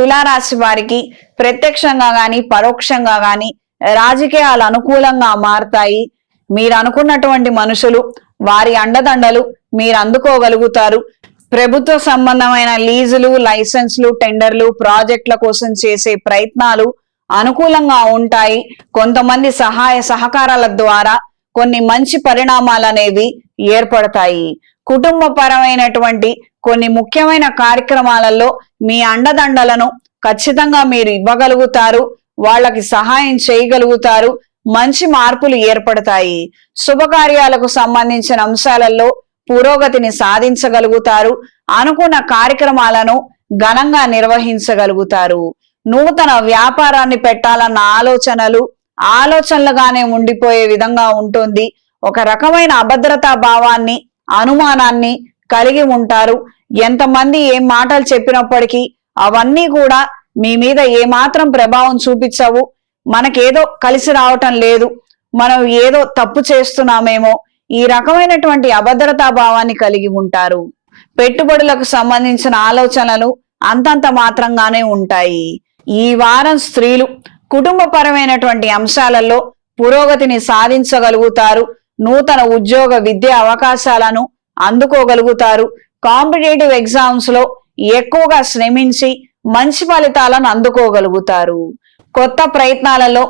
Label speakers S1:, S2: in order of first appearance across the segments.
S1: తులారాశి వారికి ప్రత్యక్షంగా గాని పరోక్షంగా గాని రాజకీయాలు అనుకూలంగా మారతాయి. మీరు అనుకున్నటువంటి మనుషులు వారి అండదండలు మీరు అందుకోగలుగుతారు. ప్రభుత్వ సంబంధమైన లీజులు లైసెన్స్లు టెండర్లు ప్రాజెక్టుల కోసం చేసే ప్రయత్నాలు అనుకూలంగా ఉంటాయి. కొంతమంది సహాయ సహకారాల ద్వారా కొన్ని మంచి పరిణామాలు అనేవి ఏర్పడతాయి. కుటుంబపరమైనటువంటి కొన్ని ముఖ్యమైన కార్యక్రమాలలో మీ అండదండలను ఖచ్చితంగా మీరు ఇవ్వగలుగుతారు వాళ్ళకి సహాయం చేయగలుగుతారు మంచి మార్పులు ఏర్పడతాయి. శుభకార్యాలకు సంబంధించిన అంశాలలో పురోగతిని సాధించగలుగుతారు అనుకున్న కార్యక్రమాలను ఘనంగా నిర్వహించగలుగుతారు. నూతన వ్యాపారాన్ని పెట్టాలన్న ఆలోచనలు ఆలోచనలుగానే ఉండిపోయే విధంగా ఉంటుంది. ఒక రకమైన అభద్రతా భావాన్ని అనుమానాన్ని కలిగి ఉంటారు. ఎంతమంది ఏం మాటలు చెప్పినప్పటికీ అవన్నీ కూడా మీ మీద ఏమాత్రం ప్రభావం చూపించవు. మనకేదో కలిసి రావటం లేదు. మనం ఏదో తప్పు చేస్తున్నామేమో. ఈ రకమైనటువంటి అభద్రతా భావాన్ని కలిగి ఉంటారు. పెట్టుబడులకు సంబంధించిన ఆలోచనలు అంతంత మాత్రంగానే ఉంటాయి. ఈ వారం స్త్రీలు కుటుంబపరమైనటువంటి అంశాలలో పురోగతిని సాధించగలుగుతారు. నూతన ఉద్యోగ విద్యా అవకాశాలను అందుకోగలుగుతారు. కాంపిటేటివ్ ఎగ్జామ్స్లో ఎక్కువగా శ్రమించి మంచి ఫలితాలను అందుకోగలుగుతారు. కొత్త ప్రయత్నాలలో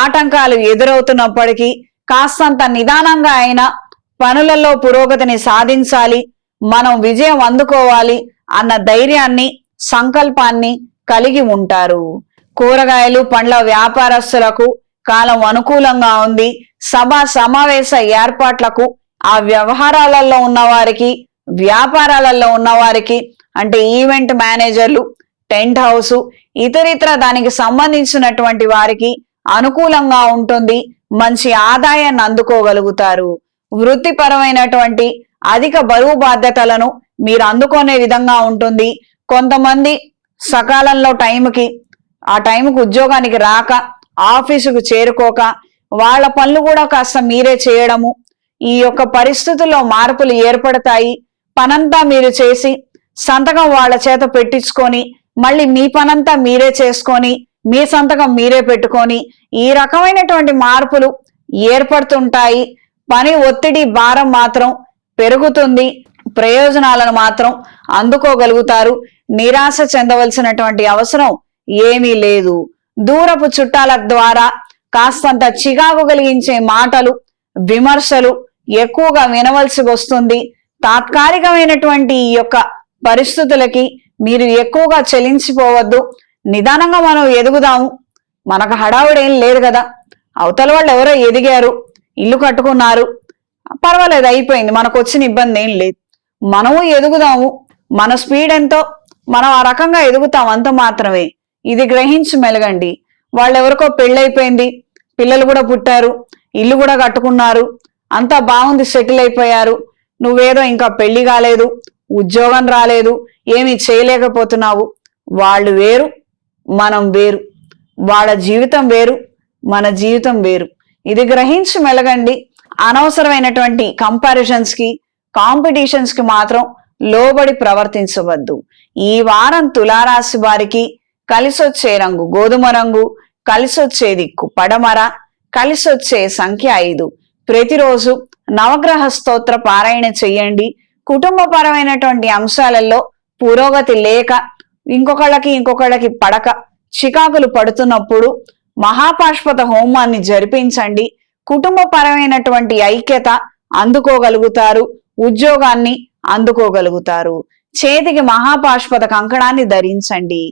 S1: ఆటంకాలు ఎదురవుతున్నప్పటికీ కాస్తంత నిదానంగా అయినా పనులలో పురోగతిని సాధించాలి మనం విజయం అందుకోవాలి అన్న ధైర్యాన్ని సంకల్పాన్ని కలిగి ఉంటారు. కూరగాయలు పండ్ల వ్యాపారస్తులకు కాలం అనుకూలంగా ఉంది. సభ సమావేశ ఏర్పాట్లకు ఆ వ్యవహారాలలో ఉన్న వారికి వ్యాపారాలలో ఉన్న వారికి అంటే ఈవెంట్ మేనేజర్లు టెంట్ హౌస్ ఇతరితర దానికి సంబంధించినటువంటి వారికి అనుకూలంగా ఉంటుంది. మంచి ఆదాయాన్ని అందుకోగలుగుతారు. వృత్తిపరమైనటువంటి అధిక బరువు బాధ్యతలను మీరు అందుకునే విధంగా ఉంటుంది. కొంతమంది సకాలంలో టైంకి ఆ టైంకి ఉద్యోగానికి రాక ఆఫీసుకు చేరుకోక వాళ్ళ పనులు కూడా కాస్త మీరే చేయడము. ఈ యొక్క పరిస్థితుల్లో మార్పులు ఏర్పడతాయి. పనంతా మీరు చేసి సంతకం వాళ్ళ చేత పెట్టించుకొని మళ్ళీ మీ పనంతా మీరే చేసుకొని మీ సంతకం మీరే పెట్టుకొని ఈ రకమైనటువంటి మార్పులు ఏర్పడుతుంటాయి. పని ఒత్తిడి భారం మాత్రం పెరుగుతుంది. ప్రయోజనాలను మాత్రం అందుకోగలుగుతారు. నిరాశ చెందవలసినటువంటి అవసరం ఏమీ లేదు. దూరపు చుట్టాల ద్వారా కాస్తంత చికాకు కలిగించే మాటలు విమర్శలు ఎక్కువగా వినవలసి వస్తుంది. తాత్కాలికమైనటువంటి ఈ యొక్క పరిస్థితులకి మీరు ఎక్కువగా చెలించిపోవద్దు. నిదానంగా మనం ఎదుగుదాము. మనకు హడావుడేం లేదు కదా. అవతల వాళ్ళు ఎవరో ఎదిగారు ఇల్లు కట్టుకున్నారు. పర్వాలేదు అయిపోయింది. మనకు వచ్చిన ఇబ్బంది ఏం లేదు. మనము ఎదుగుదాము. మన స్పీడ్ ఎంతో మనం ఆ రకంగా ఎదుగుతాం. అంత మాత్రమే. ఇది గ్రహించి మెలగండి. వాళ్ళు ఎవరికో పెళ్ళైపోయింది పిల్లలు కూడా పుట్టారు ఇల్లు కూడా కట్టుకున్నారు అంతా బాగుంది సెటిల్ అయిపోయారు. నువ్వేదో ఇంకా పెళ్ళి కాలేదు ఉద్యోగం రాలేదు ఏమీ చేయలేకపోతున్నావు. వాళ్ళు వేరు మనం వేరు. వాళ్ళ జీవితం వేరు మన జీవితం వేరు. ఇది గ్రహించి మెలగండి. అనవసరమైనటువంటి కంపారిజన్స్కి కాంపిటీషన్స్కి మాత్రం లోబడి ప్రవర్తించవద్దు. ఈ వారం తులారాశి వారికి కలిసొచ్చే రంగు గోధుమ రంగు కలిసొచ్చే దిక్కు పడమర కలిసొచ్చే సంఖ్య ఐదు. ప్రతిరోజు నవగ్రహ స్తోత్ర పారాయణ చెయ్యండి కుటుంబపరమైనటువంటి అంశాలలో పురోగతి లేక ఇంకొకళ్ళకి ఇంకొకళ్ళకి పడక చికాకులు పడుతున్నప్పుడు మహాపాష్పత హోమాన్ని జరిపించండి. కుటుంబపరమైనటువంటి ఐక్యత అందుకోగలుగుతారు ఉద్యోగాన్ని అందుకోగలుగుతారు. చేతికి మహాపాష్పత కంకణాన్ని ధరించండి.